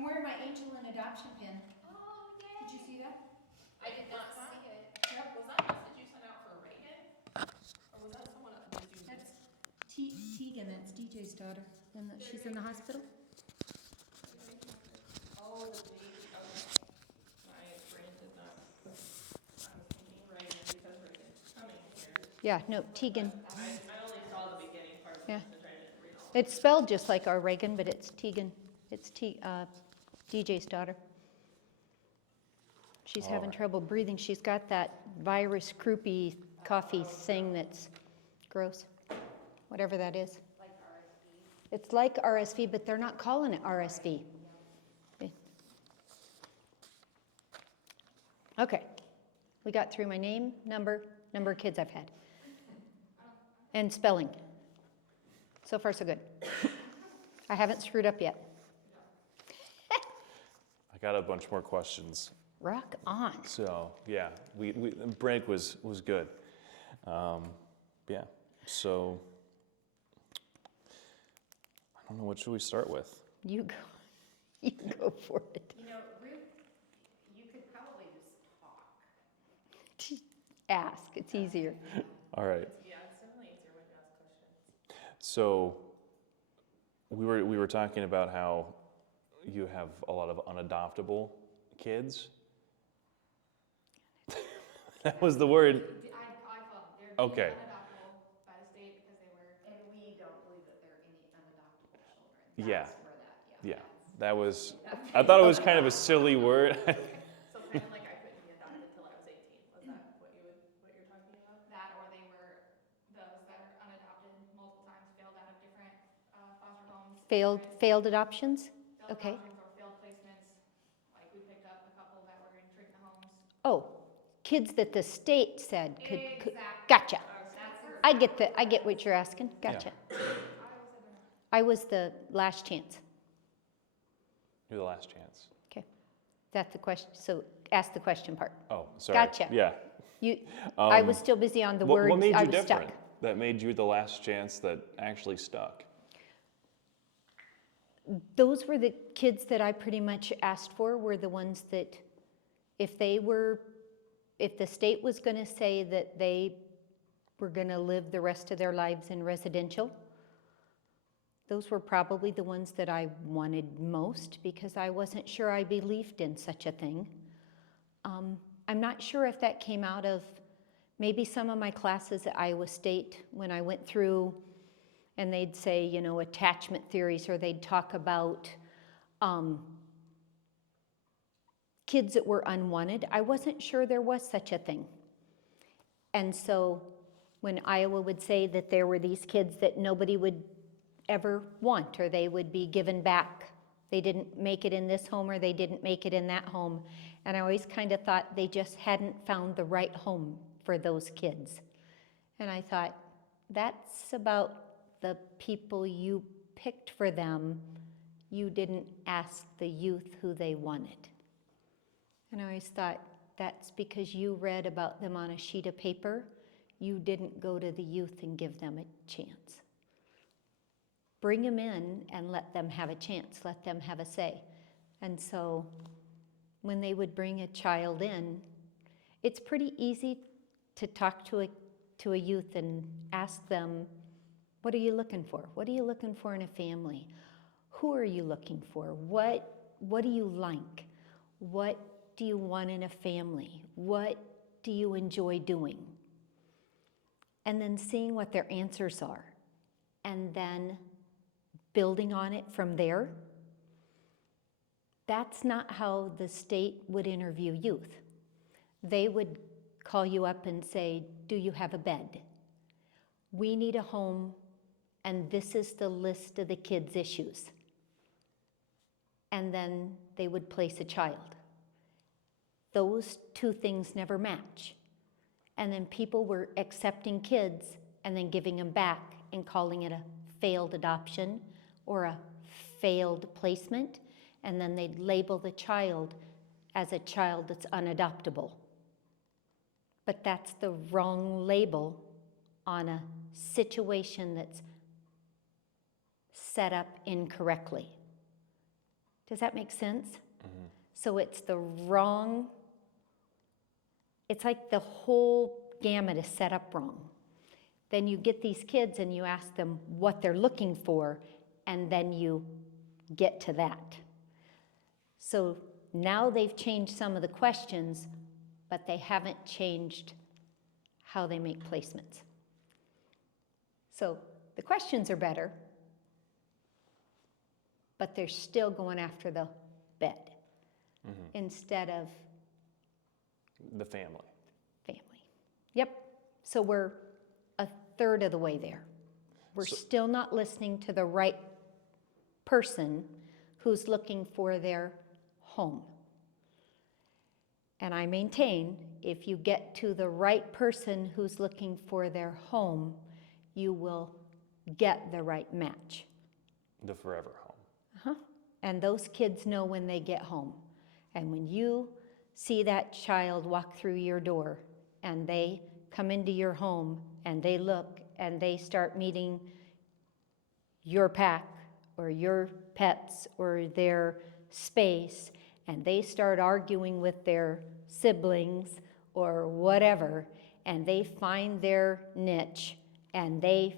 I'm wearing my angel and adoption pin. Oh, yay. Did you see that? I did not see it. Yep. Was that a message you sent out for Reagan? Or was that someone else? Did you? That's Tegan, that's DJ's daughter. And she's in the hospital. Oh, the baby. Okay. My brain did not. I was thinking Reagan because Reagan's coming here. Yeah, no, Tegan. I only saw the beginning part of the Yeah. message. I didn't read all of It's spelled just like our Reagan, but it's Tegan. It's DJ's daughter. She's having trouble breathing. She's got that virus croupy coffee thing that's gross. Whatever that is. Like RSV. It's like RSV, but they're not calling it RSV. Okay. We got through my name, number of kids I've had. And spelling. So far, so good. I haven't screwed up yet. I got a bunch more questions. Rock on. So yeah, we break was good. Yeah. So I don't know, what should we start with? You go. You go for it. You know, Ruth, you could probably just talk. Ask. It's easier. All right. Yeah, it's definitely easier when you ask questions. So we were talking about how you have a lot of unadoptable kids. That was the word. I thought they're Okay. unadoptable by the state because they were, and we don't believe that there are any unadoptable children. Yeah. That's where that, Yeah, that was. I thought it was kind of a silly word. So kind of like I couldn't be adopted till I was 18. Was that what you're talking about? that, or they were those that are unadopted multiple times, failed out of different foster homes. Failed adoptions? Failed Okay. adoptions or failed placements. Like we picked up a couple that were in treatment homes. Oh, kids that the state said could. Exactly. Gotcha. That's I get what you're asking. Gotcha. I was the last chance. You're the last chance. Okay. That's the question. So ask the question part. Oh, sorry. Gotcha. Yeah. I was still busy on the words. What made I you was different? stuck. That made you the last chance that actually stuck. Those were the kids that I pretty much asked for, were the ones that if the state was going to say that they were going to live the rest of their lives in residential, those were probably the ones that I wanted most because I wasn't sure I believed in such a thing. I'm not sure if that came out of maybe some of my classes at Iowa State when I went through and they'd say, you know, attachment theories, or they'd talk about kids that were unwanted. I wasn't sure there was such a thing. And so when Iowa would say that there were these kids that nobody would ever want, or they would be given back, they didn't make it in this home or they didn't make it in that home, and I always kind of thought they just hadn't found the right home for those kids. And I thought, that's about the people you picked for them. You didn't ask the youth who they wanted. And I always thought, that's because you read about them on a sheet of paper. You didn't go to the youth and give them a chance. Bring them in and let them have a chance, let them have a say. And so when they would bring a child in, it's pretty easy to talk to a youth and ask them, what are you looking for? What are you looking for in a family? Who are you looking for? What do you like? What do you want in a family? What do you enjoy doing? And then seeing what their answers are, and then building on it from there. That's not how the state would interview youth. They would call you up and say, do you have a bed? We need a home, and this is the list of the kids' issues. And then they would place a child. Those two things never match. And then people were accepting kids and then giving them back and calling it a failed adoption or a failed placement, and then they'd label the child as a child that's unadoptable. But that's the wrong label on a situation that's set up incorrectly. Does that make sense? So it's the wrong, it's like the whole gamut is set up wrong. Then you get these kids and you ask them what they're looking for, and then you get to that. So now they've changed some of the questions, but they haven't changed how they make placements. So the questions are better, but they're still going after the bed instead of The family. family. Yep. So we're a third of the way there. We're still not listening to the right person who's looking for their home. And I maintain if you get to the right person who's looking for their home, you will get the right match. The forever home. And those kids know when they get home. And when you see that child walk through your door and they come into your home and they look and they start meeting your pack or your pets or their space, and they start arguing with their siblings or whatever, and they find their niche, and they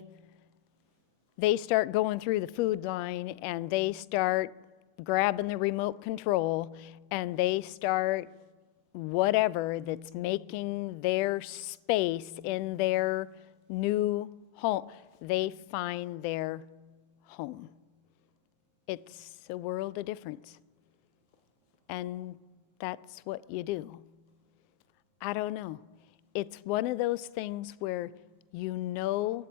start going through the food line, and they start grabbing the remote control, and they start whatever that's making their space in their new home, they find their home. It's a world of difference. And that's what you do. I don't know. It's one of those things where you know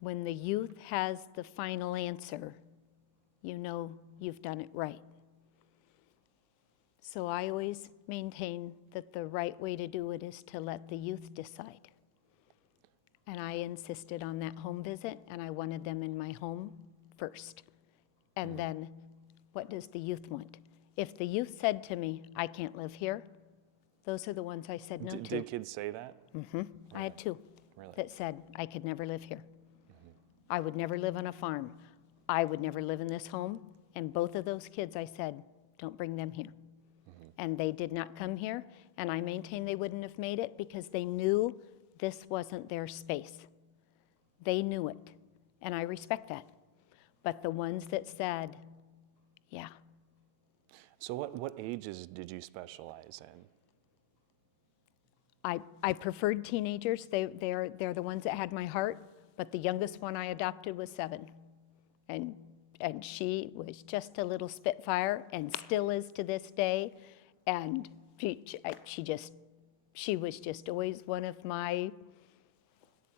when the youth has the final answer, you know you've done it right. So I always maintain that the right way to do it is to let the youth decide. And I insisted on that home visit, and I wanted them in my home first. And then, what does the youth want? If the youth said to me, I can't live here, those are the ones I said no to. Did kids say that? I had two Really? that said, I could never live here. I would never live on a farm. I would never live in this home. And both of those kids, I said, don't bring them here. And they did not come here, and I maintain they wouldn't have made it because they knew this wasn't their space. They knew it, and I respect that. But the ones that said, yeah. So what ages did you specialize in? I preferred teenagers. They're the ones that had my heart, but the youngest one I adopted was 7. And she was just a little spitfire and still is to this day. And she was just always one of my,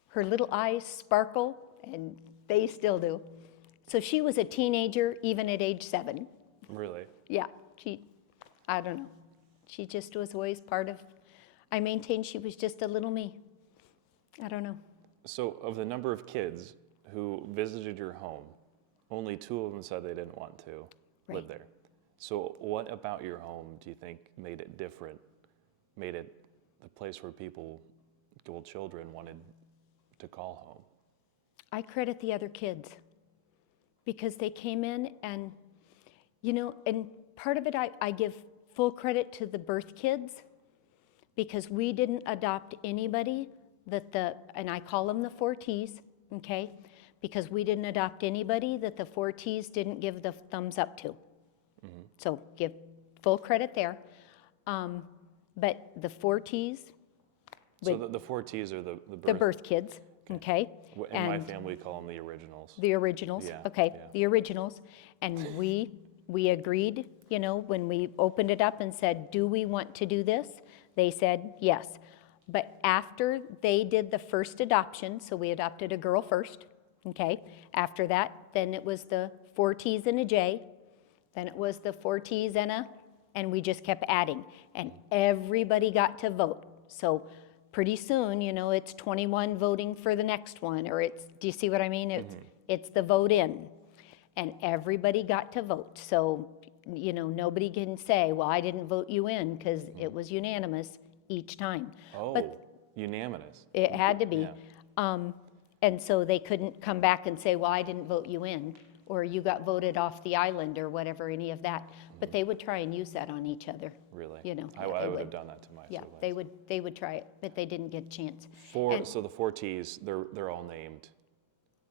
her little eyes sparkle, and they still do. So she was a teenager even at age 7. Really? Yeah, I don't know. She just was always part of, I maintain she was just a little me. I don't know. So of the number of kids who visited your home, only 2 of them said they didn't want to live there. So what about your home do you think made it different, made it the place where children wanted to call home? I credit the other kids because they came in and, and part of it I give full credit to the birth kids because we didn't adopt anybody and I call them the 4 T's, okay? Because we didn't adopt anybody that the 4 T's didn't give the thumbs up to. So give full credit there. But the 4 T's. So the 4 T's are the birth kids, okay? In my family, we call them the originals. The originals, Yeah, okay, yeah. the originals. And we agreed, when we opened it up and said, do we want to do this? They said yes. But after they did the first adoption, so we adopted a girl first, okay? After that, then it was the 4 T's and a J. Then it was the 4 T's and we just kept adding. And everybody got to vote. So pretty soon, it's 21 voting for the next one, or do you see what I mean? It's the vote in. And everybody got to vote. So, nobody can say, well, I didn't vote you in, because it was unanimous each time. Oh, But unanimous. it had to be. Yeah. And so they couldn't come back and say, well, I didn't vote you in. or you got voted off the island or whatever, any of that. But they would try and use that on each other. Really? You know, I they would would. have done that to my Yeah, siblings. they would try it, but they didn't get a chance. And- So the 4Ts, they're all named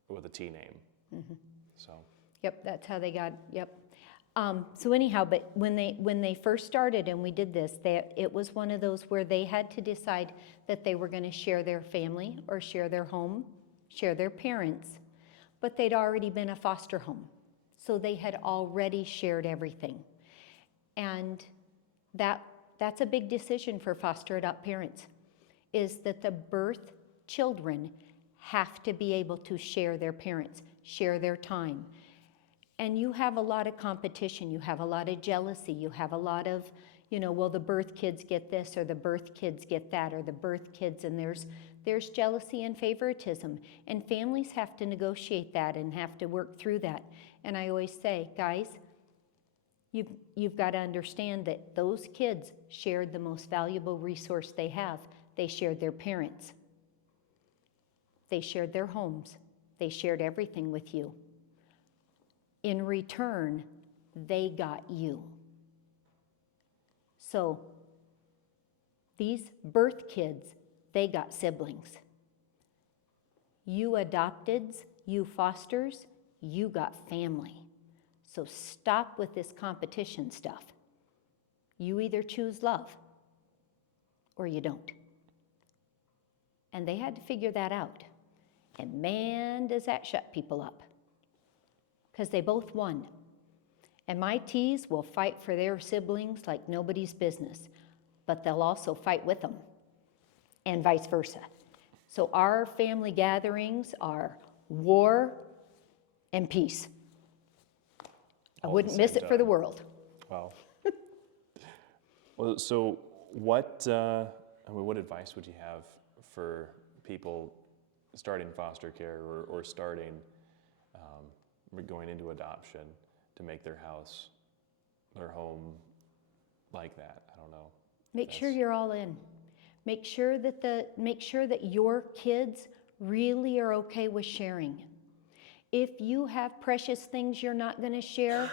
with a T name. Mm-hmm. So, Yep, that's how they got, yep. So anyhow, but when they first started and we did this, it was one of those where they had to decide that they were going to share their family or share their home, share their parents, but they'd already been a foster home. So they had already shared everything. And that's a big decision for foster adopt parents, is that the birth children have to be able to share their parents, share their time. And you have a lot of competition, you have a lot of jealousy, you have a lot of, well, the birth kids get this, or the birth kids get that, or the birth kids, and there's jealousy and favoritism. And families have to negotiate that and have to work through that. And I always say, guys, you've got to understand that those kids shared the most valuable resource they have. They shared their parents. They shared their homes. They shared everything with you. In return, they got you. So these birth kids, they got siblings. You adopteds, you fosters, you got family. So stop with this competition stuff. You either choose love or you don't. And they had to figure that out. And man, does that shut people up. Because they both won. And my T's will fight for their siblings like nobody's business, but they'll also fight with them, and vice versa. So our family gatherings are war and peace. I All at wouldn't the miss same it for the time. world. wow. Well, so what advice would you have for people starting foster care or starting going into adoption to make their house, their home like that? I don't know. Make sure you're all in. Make sure that your kids really are okay with sharing. If you have precious things you're not going to share,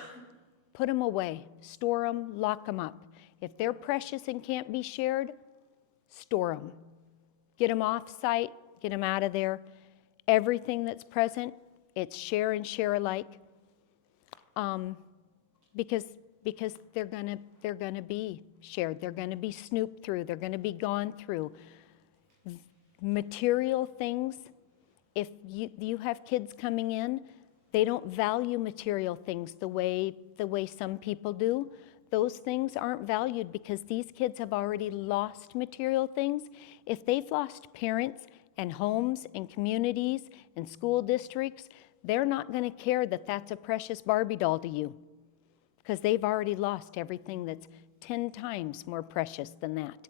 put them away, store them, lock them up. If they're precious and can't be shared, store them. Get them off site, get them out of there. Everything that's present, it's share and share alike. Because they're gonna be shared. They're gonna be snooped through. They're gonna be gone through. Material things, if you have kids coming in, they don't value material things the way some people do. Those things aren't valued because these kids have already lost material things. If they've lost parents and homes and communities and school districts, they're not going to care that that's a precious Barbie doll to you, because they've already lost everything that's 10 times more precious than that.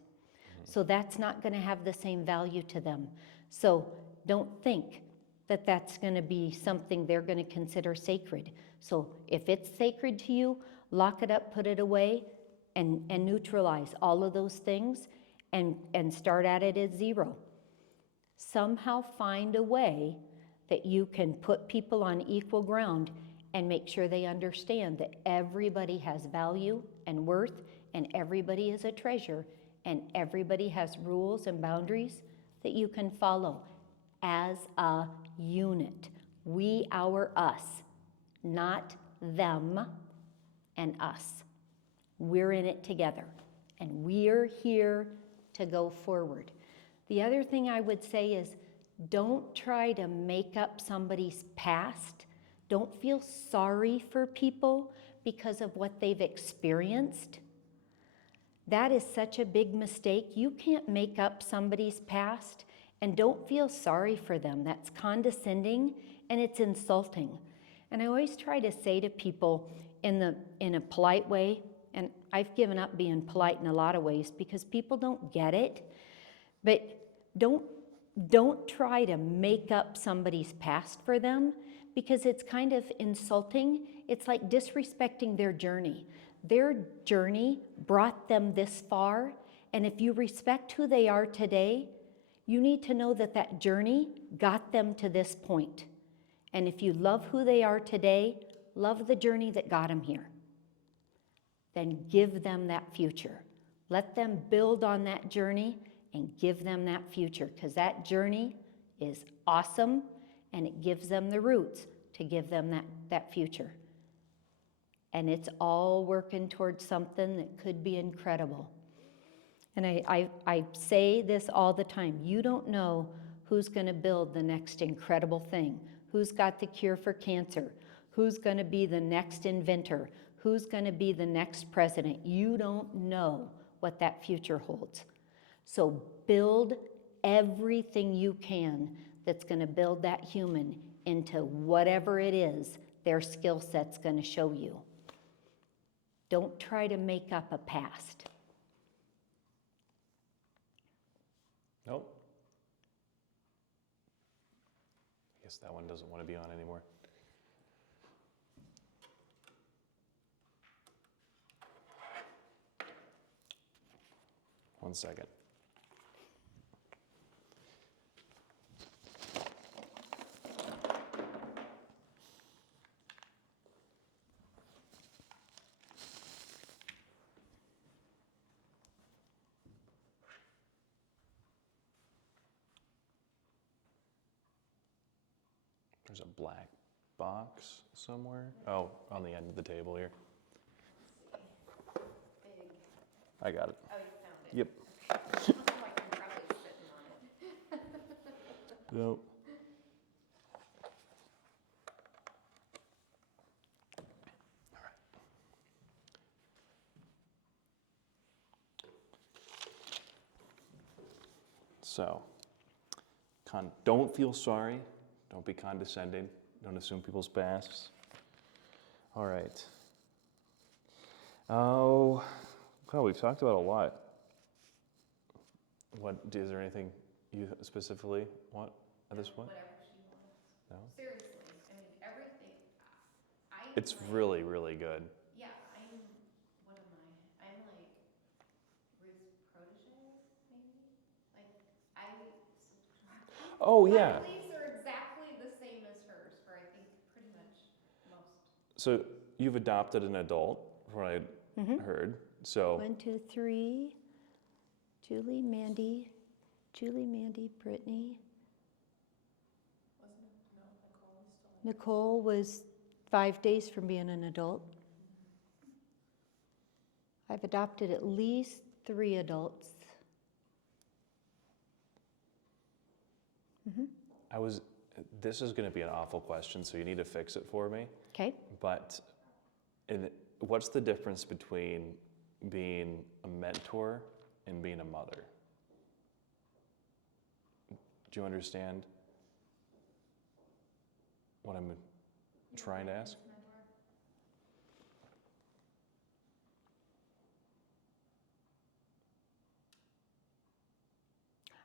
So that's not going to have the same value to them. So don't think that that's going to be something they're going to consider sacred. So if it's sacred to you, lock it up, put it away, and neutralize all of those things and start at it at zero. Somehow find a way that you can put people on equal ground and make sure they understand that everybody has value and worth, and everybody is a treasure, and everybody has rules and boundaries that you can follow as a unit. We, our, us, not them and us. We're in it together, and we're here to go forward. The other thing I would say is, don't try to make up somebody's past. Don't feel sorry for people because of what they've experienced. That is such a big mistake. You can't make up somebody's past, and don't feel sorry for them. That's condescending and it's insulting. And I always try to say to people in a polite way, and I've given up being polite in a lot of ways because people don't get it, but don't try to make up somebody's past for them, because it's kind of insulting. It's like disrespecting their journey. Their journey brought them this far, and if you respect who they are today, you need to know that that journey got them to this point. And if you love who they are today, love the journey that got them here, then give them that future. Let them build on that journey and give them that future, because that journey is awesome and it gives them the roots to give them that future. And it's all working towards something that could be incredible. And I say this all the time. You don't know who's going to build the next incredible thing, who's got the cure for cancer, who's going to be the next inventor, who's going to be the next president. You don't know what that future holds. So build everything you can that's going to build that human into whatever it is their skill set's going to show you. Don't try to make up a past. Nope. I guess that one doesn't want to be on anymore. One second. There's a black box somewhere. Oh, on the end of the table here. Big. I got it. Oh, you found it. Yep. Looks like I'm probably sitting on it. Nope. All right. So, don't feel sorry. Don't be condescending. Don't assume people's pasts. All right. Oh, well, we've talked about a lot. Is there anything you specifically want at this point? Whatever she wants. No? Seriously, I mean, everything. I It's like, really, really good. Yeah, what am I? I'm like Ruth's protege, maybe? Like, Oh, my yeah. beliefs are exactly the same as hers for, I think, pretty much most. So you've adopted an adult, from what I heard. So 1, 2, 3. Julie, Mandy, Brittany. Wasn't it? No, Nicole was still. Nicole was 5 days from being an adult. I've adopted at least 3 adults. this is going to be an awful question, so you need to fix it for me. Okay. But what's the difference between being a mentor and being a mother? Do you understand what I'm trying to ask?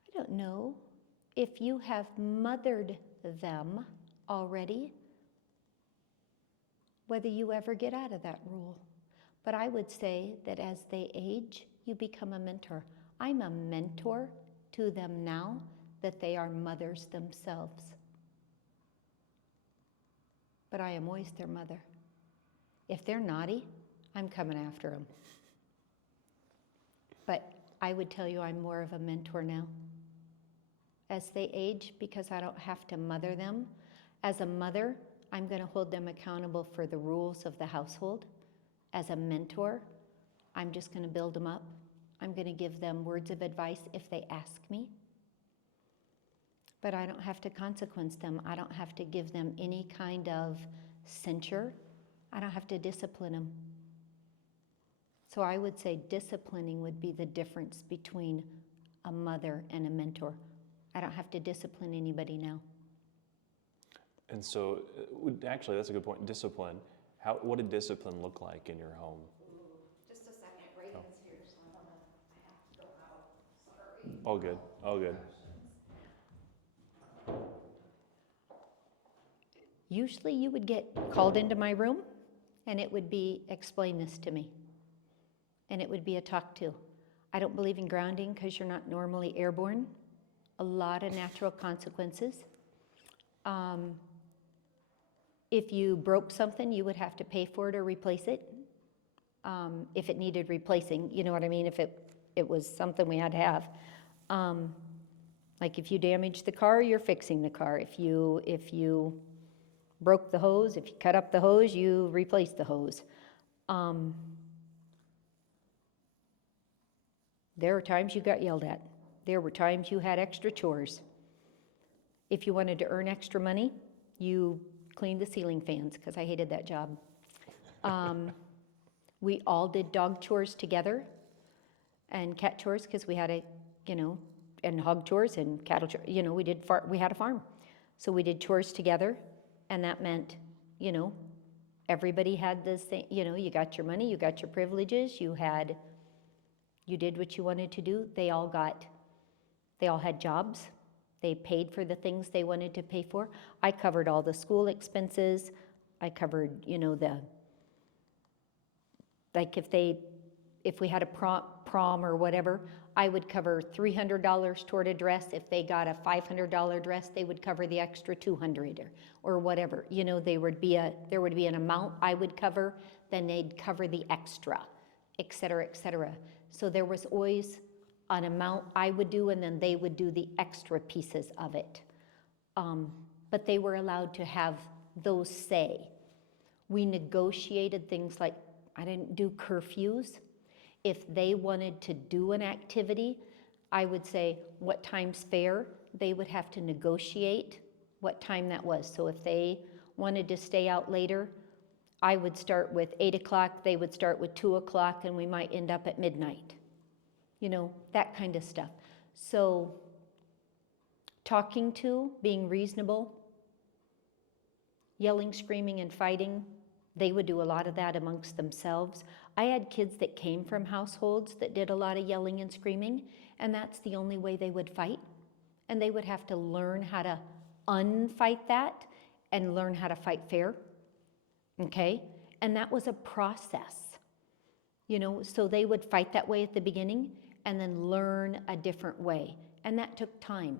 I don't know if you have mothered them already, whether you ever get out of that rule. But I would say that as they age, you become a mentor. I'm a mentor to them now that they are mothers themselves. But I am always their mother. If they're naughty, I'm coming after them. But I would tell you I'm more of a mentor now. As they age, because I don't have to mother them. As a mother, I'm going to hold them accountable for the rules of the household. As a mentor, I'm just going to build them up. I'm going to give them words of advice if they ask me. But I don't have to consequence them. I don't have to give them any kind of censure. I don't have to discipline them. So I would say disciplining would be the difference between a mother and a mentor. I don't have to discipline anybody now. And so, actually, that's a good point. Discipline. What did discipline look like in your home? Just a second, Reagan's here, so I have to go out. Sorry. All good. All good. Usually you would get called into my room and it would be, explain this to me. And it would be a talk to. I don't believe in grounding because you're not normally airborne. A lot of natural consequences. If you broke something, you would have to pay for it or replace it. If it needed replacing, you know what I mean? If it was something we had to have. Like if you damaged the car, you're fixing the car. If you broke the hose, if you cut up the hose, you replace the hose. There were times you got yelled at. There were times you had extra chores. If you wanted to earn extra money, you cleaned the ceiling fans, because I hated that job. We all did dog chores together and cat chores, because we had and hog chores and cattle chores. We had a farm. So we did chores together, and that meant, everybody had the same, you got your money, you got your privileges, you did what you wanted to do. They all had jobs. They paid for the things they wanted to pay for. I covered all the school expenses. I covered, like if we had a prom or whatever, I would cover $300 toward a dress. If they got a $500 dress, they would cover the extra $200 or whatever. There would be an amount I would cover, then they'd cover the extra, et cetera, et cetera. So there was always an amount I would do, and then they would do the extra pieces of it. But they were allowed to have those say. We negotiated things like, I didn't do curfews. If they wanted to do an activity, I would say, what time's fair? They would have to negotiate what time that was. So if they wanted to stay out later, I would start with 8 o'clock, they would start with 2 o'clock, and we might end up at midnight. That kind of stuff. So talking to, being reasonable, yelling, screaming, and fighting, they would do a lot of that amongst themselves. I had kids that came from households that did a lot of yelling and screaming, and that's the only way they would fight. And they would have to learn how to unfight that and learn how to fight fair. Okay? And that was a process. So they would fight that way at the beginning and then learn a different way. And that took time.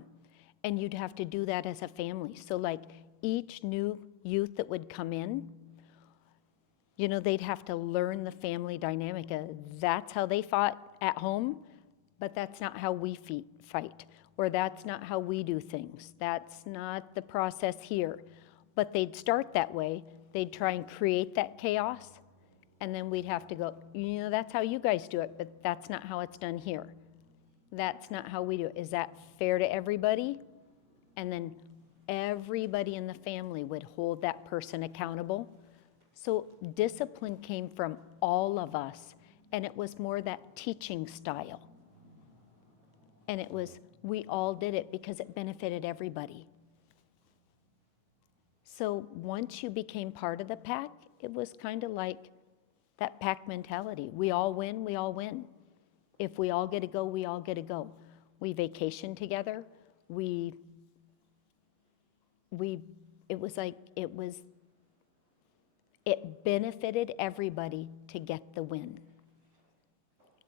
And you'd have to do that as a family. So like each new youth that would come in, they'd have to learn the family dynamic. That's how they fought at home, but that's not how we fight. Or that's not how we do things. That's not the process here. But they'd start that way. They'd try and create that chaos. And then we'd have to go, that's how you guys do it, but that's not how it's done here. That's not how we do it. Is that fair to everybody? And then everybody in the family would hold that person accountable. So discipline came from all of us, and it was more that teaching style. And it was, we all did it because it benefited everybody. So once you became part of the pack, it was kind of like that pack mentality. We all win, we all win. If we all get to go, we all get to go. We vacation together. It benefited everybody to get the win.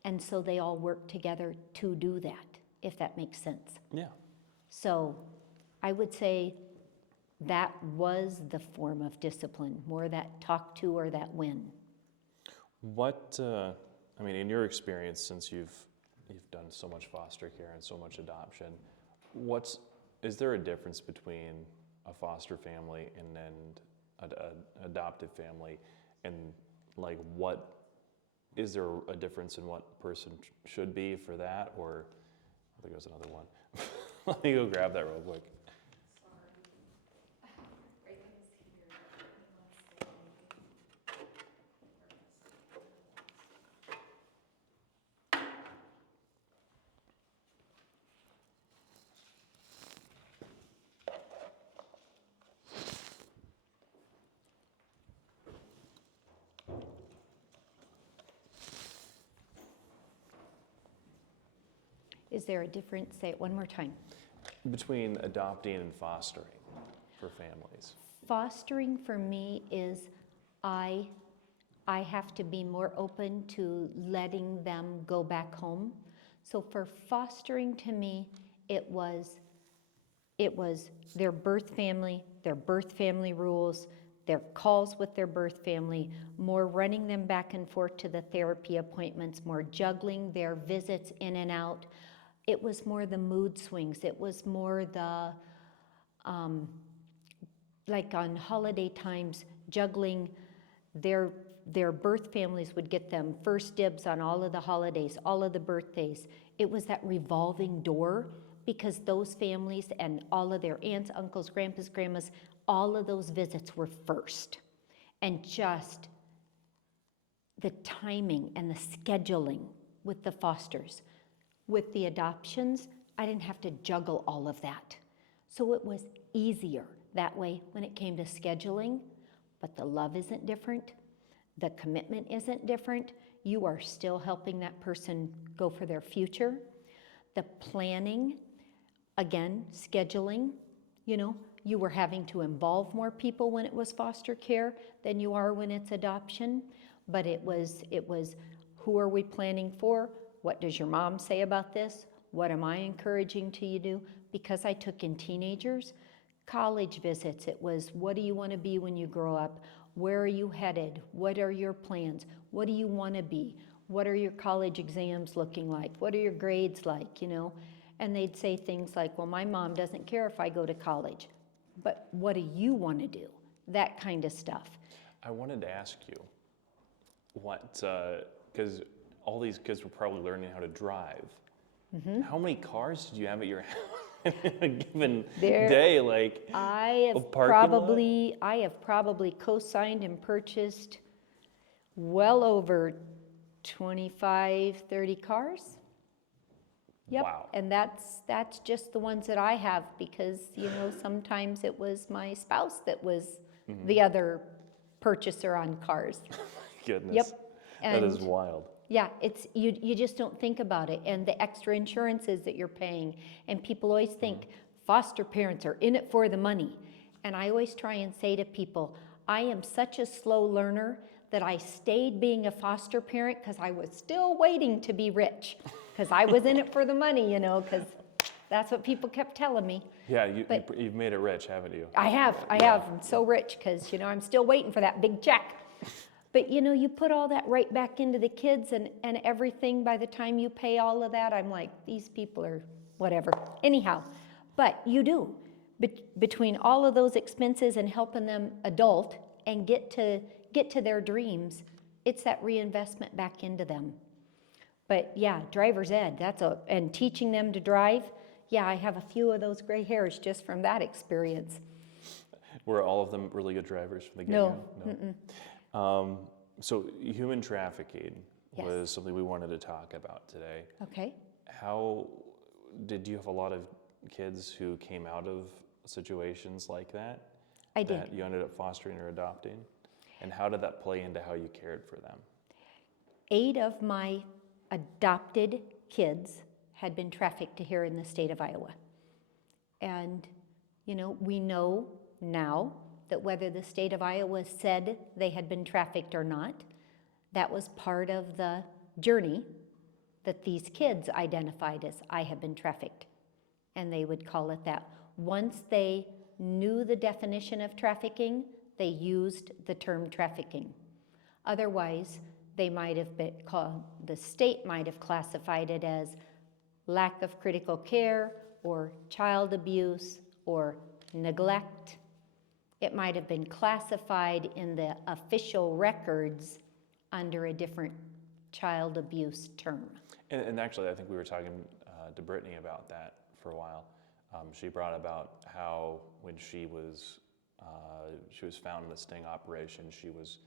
And so they all worked together to do that, if that makes sense. Yeah. So I would say that was the form of discipline, more that talk to or that win. What, in your experience, since you've done so much foster care and so much adoption, is there a difference between a foster family and an adoptive family, and like is there a difference in what a person should be for that, or I think there's another one. Let me go grab that real quick. Is there a difference? Say it one more time. Between adopting and fostering for families. Fostering for me is I have to be more open to letting them go back home. So for fostering, to me, it was their birth family rules, their calls with their birth family, more running them back and forth to the therapy appointments, more juggling their visits in and out. It was more the mood swings. It was more the, like on holiday times, juggling their birth families would get them first dibs on all of the holidays, all of the birthdays. It was that revolving door because those families and all of their aunts, uncles, grandpas, grandmas, all of those visits were first. And just the timing and the scheduling with the fosters. With the adoptions, I didn't have to juggle all of that. So it was easier that way when it came to scheduling, but the love isn't different. The commitment isn't different. You are still helping that person go for their future. The planning, again, scheduling, you were having to involve more people when it was foster care than you are when it's adoption. But it was, who are we planning for? What does your mom say about this? What am I encouraging to you do? Because I took in teenagers, college visits, it was, what do you want to be when you grow up? Where are you headed? What are your plans? What do you want to be? What are your college exams looking like? What are your grades like, And they'd say things like, well, my mom doesn't care if I go to college, but what do you want to do? That kind of stuff. I wanted to ask you what, because all these kids were probably learning how to drive. Mm-hmm. How many cars did you have at your house in a given day? Like I have probably co-signed and purchased well over 25, 30 cars. Yep. Wow. And that's just the ones that I have because, sometimes it was my spouse that was the other purchaser on cars. Goodness. Yep. That is wild. Yeah, it's you just don't think about it, and the extra insurances that you're paying, and people always think foster parents are in it for the money. And I always try and say to people, I am such a slow learner that I stayed being a foster parent because I was still waiting to be rich, because I was in it for the money, because that's what people kept telling me. Yeah, you've made it rich, haven't you? I have. I'm so rich because, I'm still waiting for that big check. But, you put all that right back into the kids and everything. By the time you pay all of that, I'm like, these people are whatever. Anyhow, but you do. Between all of those expenses and helping them adult and get to their dreams, it's that reinvestment back into them. But yeah, driver's ed, and teaching them to drive. Yeah, I have a few of those gray hairs just from that experience. Were all of them really good drivers from the No. No. So human trafficking Yes. was something we wanted to talk about today. Okay. How did you have a lot of kids who came out of situations like that? I did. That you ended up fostering or adopting? And how did that play into how you cared for them? 8 of my adopted kids had been trafficked to here in the state of Iowa. And, we know now that whether the state of Iowa said they had been trafficked or not, that was part of the journey that these kids identified as, I have been trafficked. And they would call it that. Once they knew the definition of trafficking, they used the term trafficking. Otherwise, they might have been called, the state might have classified it as lack of critical care or child abuse or neglect. It might have been classified in the official records under a different child abuse term. And actually, I think we were talking to Brittany about that for a while. She brought about how when she was found in a sting operation, she was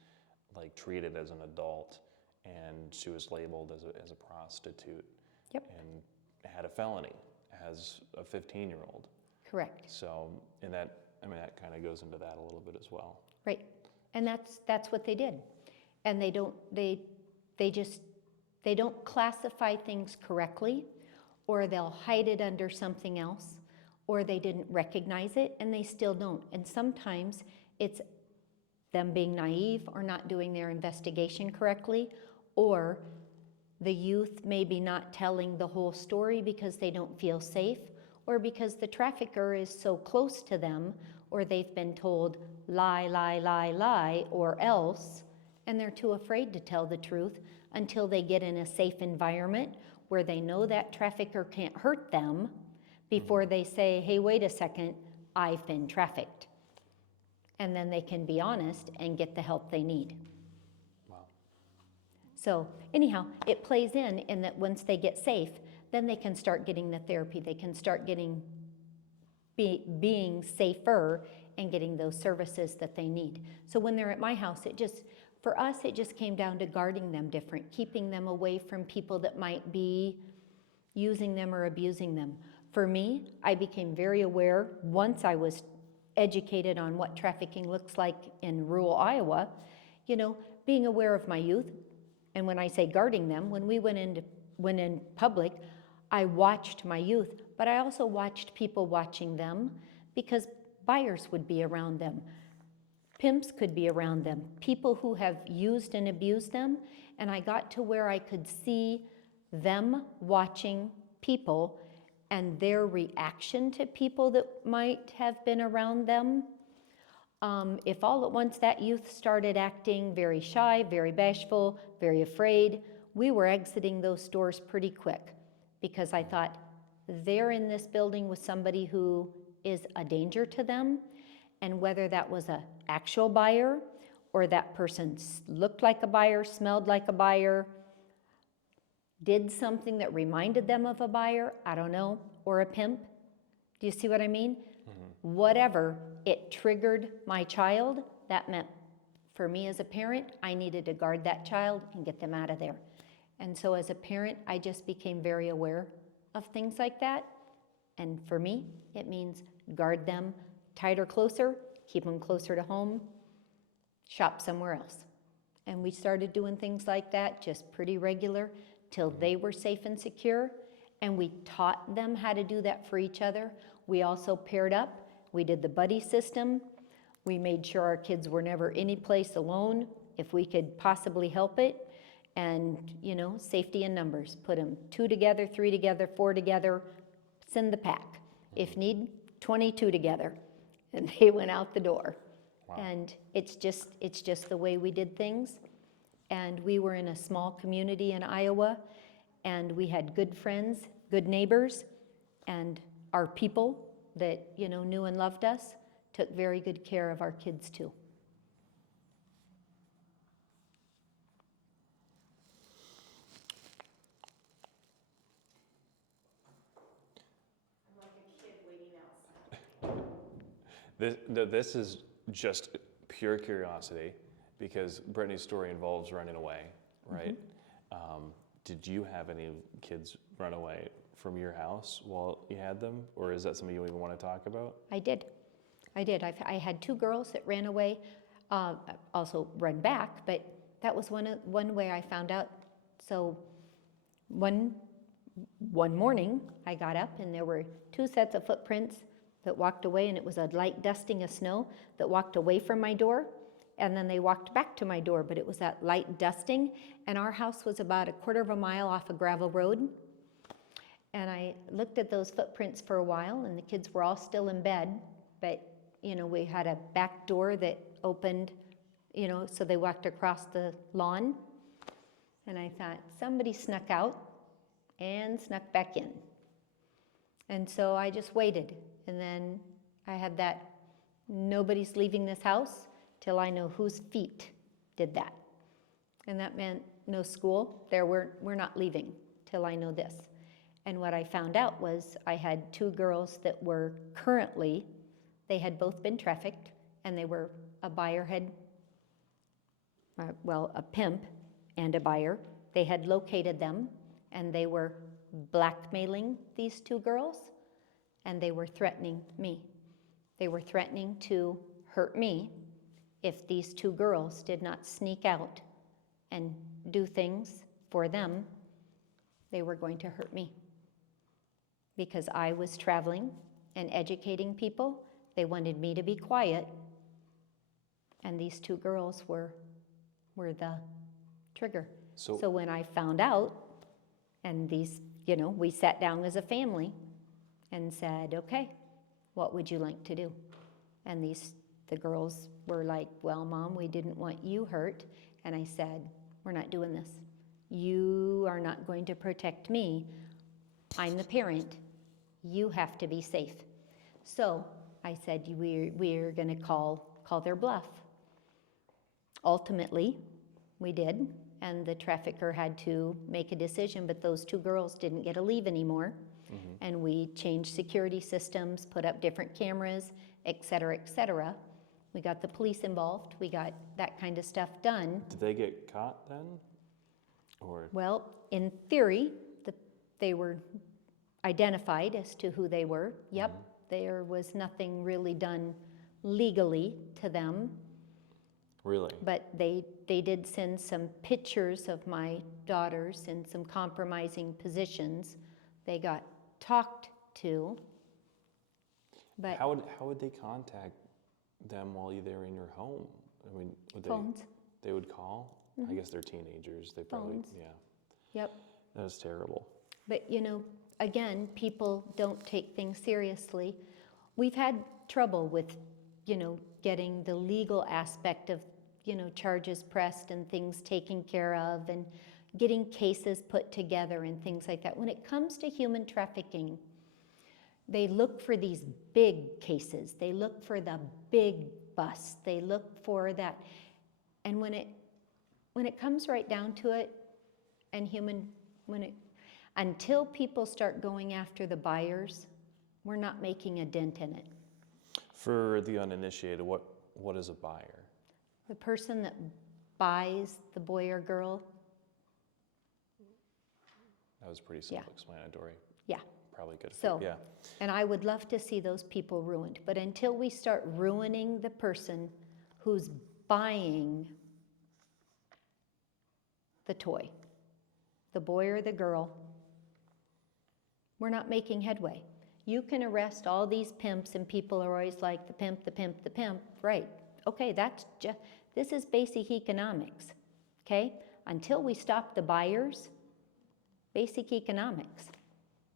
like treated as an adult, and she was labeled as a prostitute. Yep. And had a felony as a 15-year-old. Correct. So, and that kind of goes into that a little bit as well. Right. And that's what they did. And they don't classify things correctly, or they'll hide it under something else, or they didn't recognize it and they still don't. And sometimes it's them being naive or not doing their investigation correctly, or the youth maybe not telling the whole story because they don't feel safe, or because the trafficker is so close to them, or they've been told, lie, or else, and they're too afraid to tell the truth until they get in a safe environment where they know that trafficker can't hurt them before they say, hey, wait a second, I've been trafficked. And then they can be honest and get the help they need. Wow. So anyhow, it plays in that once they get safe, then they can start getting the therapy. They can start getting being safer and getting those services that they need. So when they're at my house, for us, it just came down to guarding them different, keeping them away from people that might be using them or abusing them. For me, I became very aware once I was educated on what trafficking looks like in rural Iowa, being aware of my youth. And when I say guarding them, when we went in public, I watched my youth, but I also watched people watching them because buyers would be around them. Pimps could be around them, people who have used and abused them, and I got to where I could see them watching people and their reaction to people that might have been around them. If all at once that youth started acting very shy, very bashful, very afraid, we were exiting those stores pretty quick because I thought, they're in this building with somebody who is a danger to them, and whether that was an actual buyer or that person looked like a buyer, smelled like a buyer, did something that reminded them of a buyer, I don't know, or a pimp. Do you see what I mean? Mm-hmm. Whatever, it triggered my child. That meant for me as a parent, I needed to guard that child and get them out of there. And so as a parent, I just became very aware of things like that. And for me, it means guard them tighter, closer, keep them closer to home, shop somewhere else. And we started doing things like that, just pretty regular, till they were safe and secure. And we taught them how to do that for each other. We also paired up. We did the buddy system. We made sure our kids were never any place alone if we could possibly help it. And, safety in numbers. Put them 2 together, 3 together, 4 together, send the pack. If need, 22 together. And they went out the door. Wow. And it's just the way we did things. And we were in a small community in Iowa, and we had good friends, good neighbors, and our people that, knew and loved us took very good care of our kids too. I'm like a kid waiting outside. This is just pure curiosity because Brittany's story involves running away, right? Mm-hmm. Did you have any kids run away from your house while you had them, or is that something you even want to talk about? I did. I had 2 girls that ran away, also run back, but that was one way I found out. So one morning I got up and there were 2 sets of footprints that walked away, and it was a light dusting of snow that walked away from my door, and then they walked back to my door, but it was that light dusting, and our house was about a 1/4 mile off a gravel road. And I looked at those footprints for a while, and the kids were all still in bed, but we had a back door that opened, so they walked across the lawn. And I thought, somebody snuck out and snuck back in. And so I just waited. And then I had that, nobody's leaving this house till I know whose feet did that. And that meant no school. We're not leaving till I know this. And what I found out was I had 2 girls that were currently, they had both been trafficked, and they were a buyer a pimp and a buyer. They had located them, and they were blackmailing these 2 girls, and they were threatening me. They were threatening to hurt me if these 2 girls did not sneak out and do things for them. They were going to hurt me. Because I was traveling and educating people, they wanted me to be quiet, and these 2 girls were the trigger. So when I found out, and these, we sat down as a family and said, okay, what would you like to do? And the girls, were like, well, Mom, we didn't want you hurt. And I said, we're not doing this. You are not going to protect me. I'm the parent. You have to be safe. So I said, we're going to call their bluff. Ultimately, we did, and the trafficker had to make a decision, but those two girls didn't get to leave anymore. And we changed security systems, put up different cameras, et cetera, et cetera. We got the police involved. We got that kind of stuff done. Did they get caught then? Or Well, in theory, they were identified as to who they were. Yep, there was nothing really done legally to them. really? But they did send some pictures of my daughters in some compromising positions. They got talked to. But How would they contact them while they're in your home? I mean, would phones. they would call? I guess they're teenagers. They probably, Phones. yeah. Yep. That was terrible. But again, people don't take things seriously. We've had trouble with, getting the legal aspect of, charges pressed and things taken care of and getting cases put together and things like that. When it comes to human trafficking, they look for these big cases. They look for the big bust. They look for that. And when it comes right down to it, and until people start going after the buyers, we're not making a dent in it. For the uninitiated, what is a buyer? The person that buys the boy or girl, That was pretty Yeah. self-explanatory. yeah. Probably good. So, Yeah. and I would love to see those people ruined. But until we start ruining the person who's buying the toy, the boy or the girl, we're not making headway. You can arrest all these pimps, and people are always like, the pimp, the pimp, the pimp. Right. Okay, this is basic economics. Okay? Until we stop the buyers, basic economics.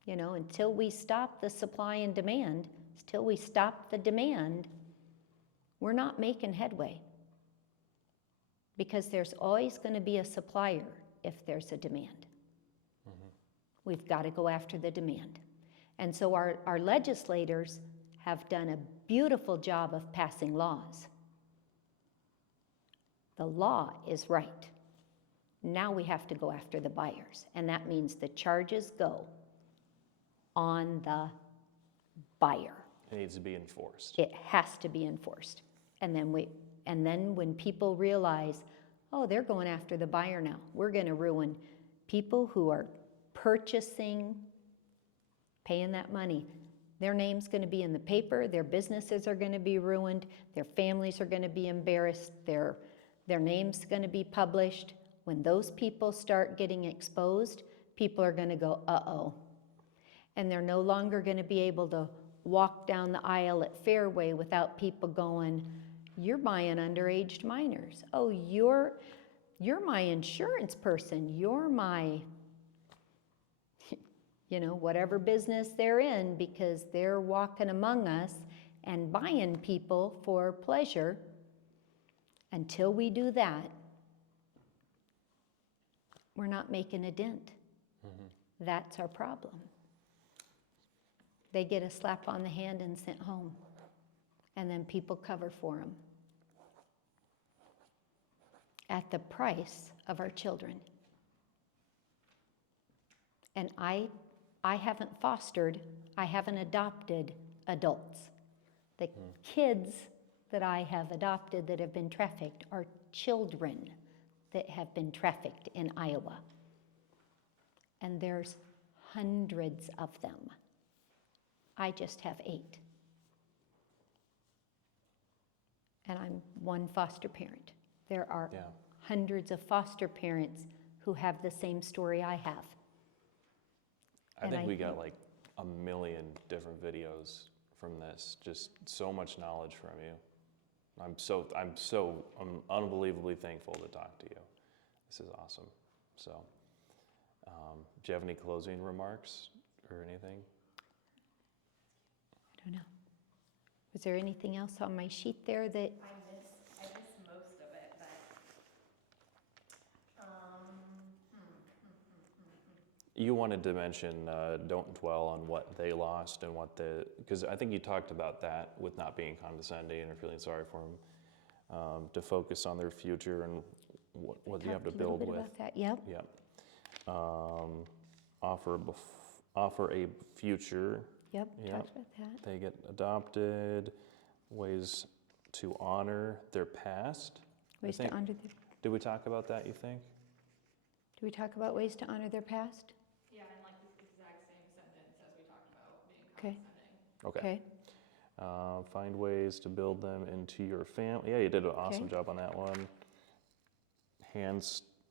Until we stop the supply and demand, until we stop the demand, we're not making headway. Because there's always going to be a supplier if there's a demand. We've got to go after the demand. And so our legislators have done a beautiful job of passing laws. The law is right. Now we have to go after the buyers. And that means the charges go on the buyer. It needs to be enforced. It has to be enforced. And then when people realize, oh, they're going after the buyer now, we're going to ruin people who are purchasing, paying that money. Their name's going to be in the paper, their businesses are going to be ruined, their families are going to be embarrassed, their name's going to be published. When those people start getting exposed, people are going to go, uh-oh. And they're no longer going to be able to walk down the aisle at Fairway without people going, you're buying underage minors. Oh, you're my insurance person. You're my, whatever business they're in, because they're walking among us and buying people for pleasure. Until we do that, we're not making a dent. That's our problem. They get a slap on the hand and sent home. And then people cover for them. At the price of our children. And I haven't fostered, I haven't adopted adults. The kids that I have adopted that have been trafficked are children that have been trafficked in Iowa. And there's hundreds of them. I just have 8. And I'm one foster parent. There are hundreds of foster parents who have the same story I have. I think we got like a million different videos from this. Just so much knowledge from you. I'm unbelievably thankful to talk to you. This is awesome. So, do you have any closing remarks or anything? I don't know. Was there anything else on my sheet there that? I missed you wanted to mention, don't dwell on what they lost and what because I think you talked about that with not being condescending or feeling sorry for them, to focus on their future and what you have to build with. Talked a little bit about that, yep. Yep. Offer a future. Yep, Yep. talked about that. They get adopted, ways to honor their past. Ways to honor their, Did we talk about that, you think? do we talk about ways to honor their past? Yeah, in like this exact same sentence as we talked about being Okay. condescending. Okay. Find ways to build them into your family. Yeah, you did an awesome job on that one.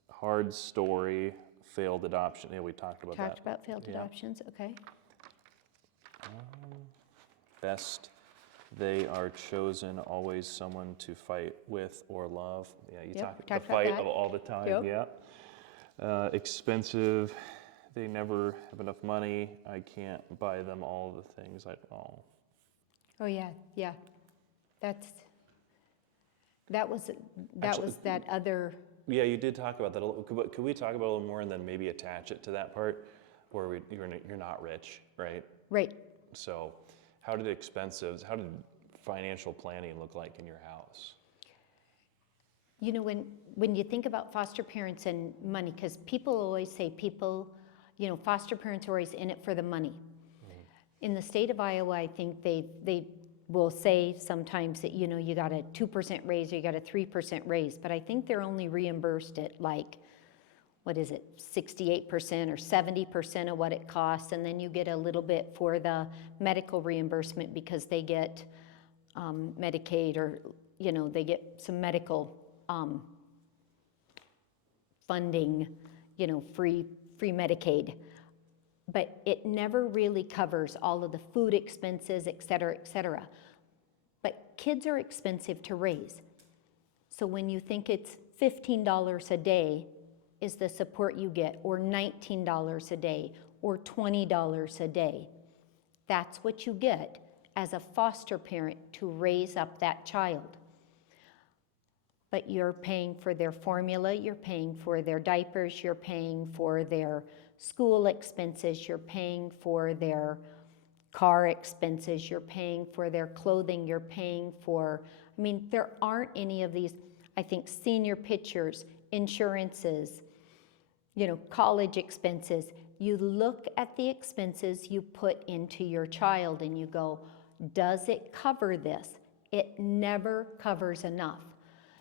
Hard story, failed adoption. Yeah, we talked about that. Talked about failed Yeah. adoptions, okay. Best, they are chosen, always someone to fight with or love. Yeah, you Yep, talk we the talked about fight that. all the time. Yep. Yeah. Expensive, they never have enough money. I can't buy them all the things I. Oh. Oh, yeah, yeah. That was Actually- that other, Yeah, you did talk about that a little. Could we talk about it a little more and then maybe attach it to that part where you're not rich, right? right. So, how did financial planning look like in your house? You know, when you think about foster parents and money, because people always say foster parents are always in it for the money. In the state of Iowa, I think they will say sometimes that, you got a 2% raise or you got a 3% raise, but I think they're only reimbursed at like, 68% or 70% of what it costs, and then you get a little bit for the medical reimbursement because they get Medicaid or, they get some medical funding, free Medicaid. But it never really covers all of the food expenses, et cetera, et cetera. But kids are expensive to raise. So when you think it's $15 a day is the support you get, or $19 a day, or $20 a day, that's what you get as a foster parent to raise up that child. But you're paying for their formula, you're paying for their diapers, you're paying for their school expenses, you're paying for their car expenses, you're paying for their clothing, you're paying for, there aren't any of these, I think, senior pictures, insurances, college expenses. You look at the expenses you put into your child and you go, does it cover this? It never covers enough.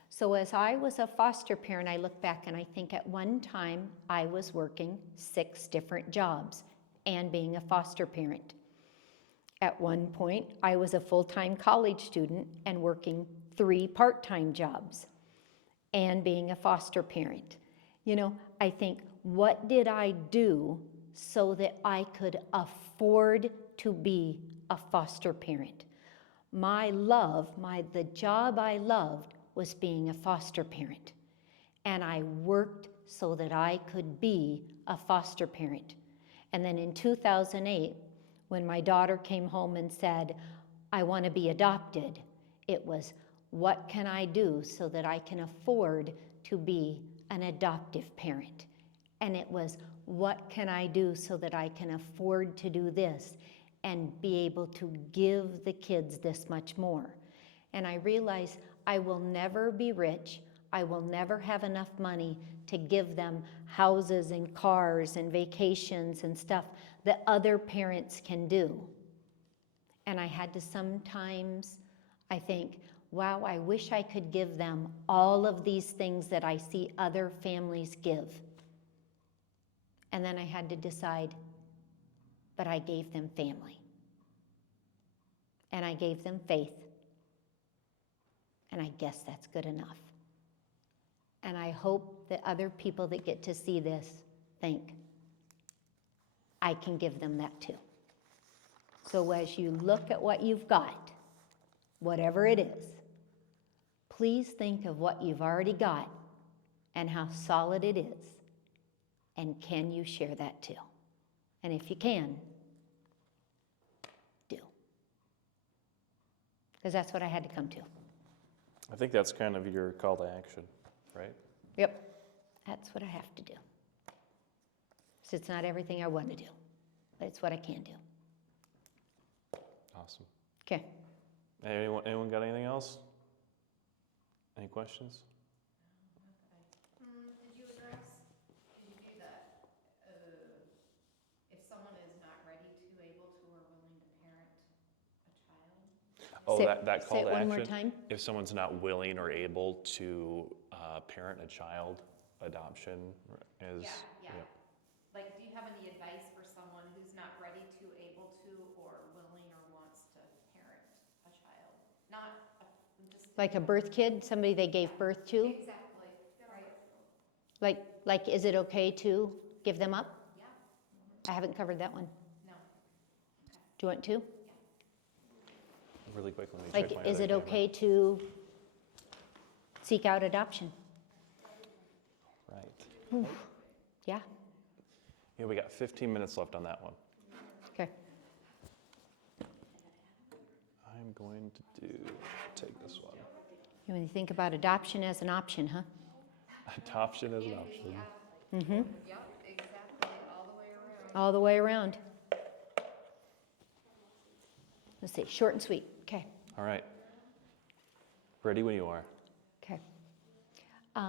So as I was a foster parent, I look back and I think at one time I was working 6 different jobs and being a foster parent. At one point, I was a full-time college student and working 3 part-time jobs and being a foster parent. I think, what did I do so that I could afford to be a foster parent? The job I loved was being a foster parent. And I worked so that I could be a foster parent. And then in 2008, when my daughter came home and said, I want to be adopted, it was, what can I do so that I can afford to be an adoptive parent? And it was, what can I do so that I can afford to do this and be able to give the kids this much more? And I realized I will never be rich. I will never have enough money to give them houses and cars and vacations and stuff that other parents can do. And I had to sometimes, I think, wow, I wish I could give them all of these things that I see other families give. And then I had to decide, but I gave them family. And I gave them faith. And I guess that's good enough. And I hope that other people that get to see this think, I can give them that too. So as you look at what you've got, whatever it is, please think of what you've already got and how solid it is. And can you share that too? And if you can, do. Because that's what I had to come to. I think that's kind of your call to action, right? Yep, that's what I have to do. So it's not everything I want to do, but it's what I can do. Awesome. Okay. Anyone got anything else? Any questions? Did you do that, if someone is not ready to, able to, or willing to parent a child? Oh, Say- that call Say to it one more action? time. If someone's not willing or able to parent a child, adoption is. Yeah. Like, do you have any advice for someone who's not ready to, able to, or willing, or wants to parent a child? Not, just. Like a birth kid, somebody they gave birth to? Exactly, right. Like, is it okay to give them up? Yeah, I haven't covered that one. no. Do you want to? Really quick, let me Like, check my is other it camera. okay to seek out adoption? Right. Yeah, Yeah, we got 15 minutes left on that one. okay. I'm going to take this one. You want to think about adoption as an option, huh? Adoption as an option. Mm-hmm. Yep, exactly, all the way around. All the way around. Let's see, short and sweet. Okay, All right. Ready when you are. okay. Do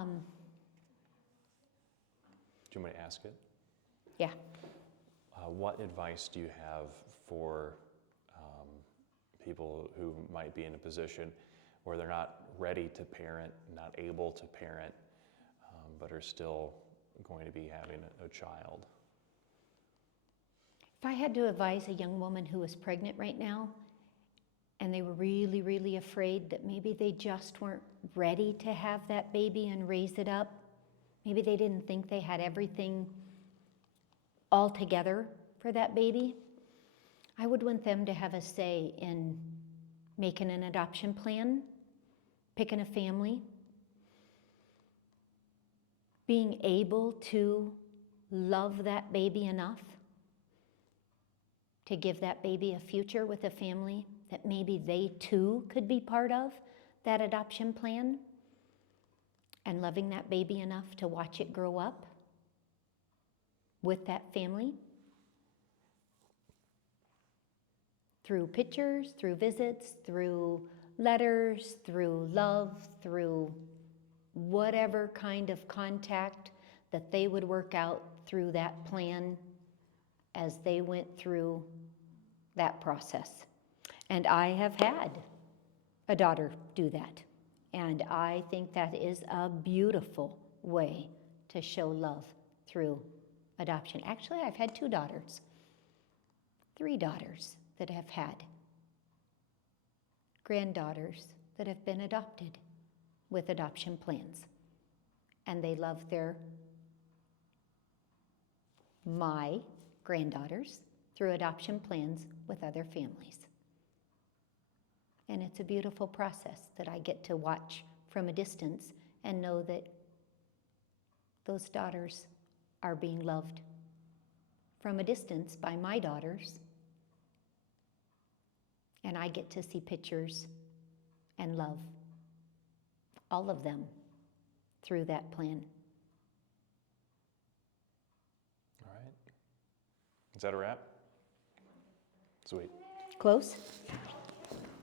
you want me to ask it? Yeah. What advice do you have for people who might be in a position where they're not ready to parent, not able to parent, but are still going to be having a child? If I had to advise a young woman who was pregnant right now, and they were really, really afraid that maybe they just weren't ready to have that baby and raise it up, maybe they didn't think they had everything all together for that baby, I would want them to have a say in making an adoption plan, picking a family, being able to love that baby enough to give that baby a future with a family that maybe they too could be part of that adoption plan, and loving that baby enough to watch it grow up with that family through pictures, through visits, through letters, through love, through whatever kind of contact that they would work out through that plan as they went through that process. And I have had a daughter do that. And I think that is a beautiful way to show love through adoption. Actually, I've had 2 daughters, 3 daughters that have had granddaughters that have been adopted with adoption plans. And they love my granddaughters through adoption plans with other families. And it's a beautiful process that I get to watch from a distance and know that those daughters are being loved from a distance by my daughters. And I get to see pictures and love all of them through that plan. All right. Is that a wrap? Sweet. Close?